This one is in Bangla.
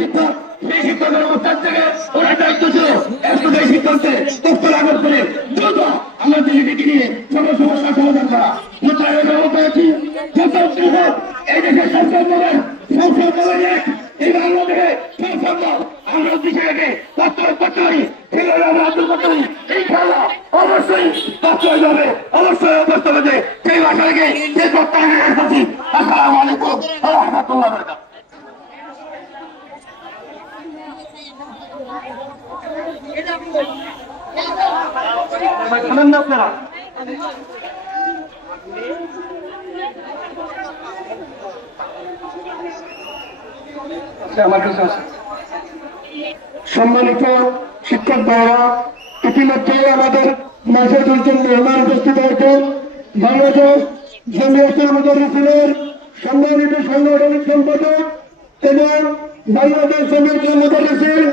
শিক্ষক সেই শিক্ষকের অবস্থান থেকে ওনার দায়িত্ব ছিল একটু শিক্ষককে তথ্য লাভ করে দ্রুত আমার দিদিকে নিয়ে সকল সমস্যার সমাধান করা। এই দেশের সংসদ ভবন এই বাংলাদেশে সংসদ আমরা উদ্দেশ্যে রেখে বাস্তবায়ন করতে পারি, সেগুলো আমরা আন্দোলন করতে পারি। এই খেলা অবশ্যই বাস্তবায়ন হবে, অবশ্যই বাস্তব হবে। সেই ভাষা রেখে যে প্রত্যাহার করছি। আসসালামু আলাইকুম ওয়া রাহমাতুল্লাহি ওয়া বারাকাতুহু। আপনারা সম্মানিত শিক্ষক ভাইরা, ইতিমধ্যে আমাদের মাঝে দুইজন মেহমান উপস্থিত হয়েছেন। বাংলাদেশ জমিয়তুল মুদাররিসিনের সম্মানিত সাংগঠনিক সম্পাদক এবং বাংলাদেশ জমিয়তুল মুদাররিসিন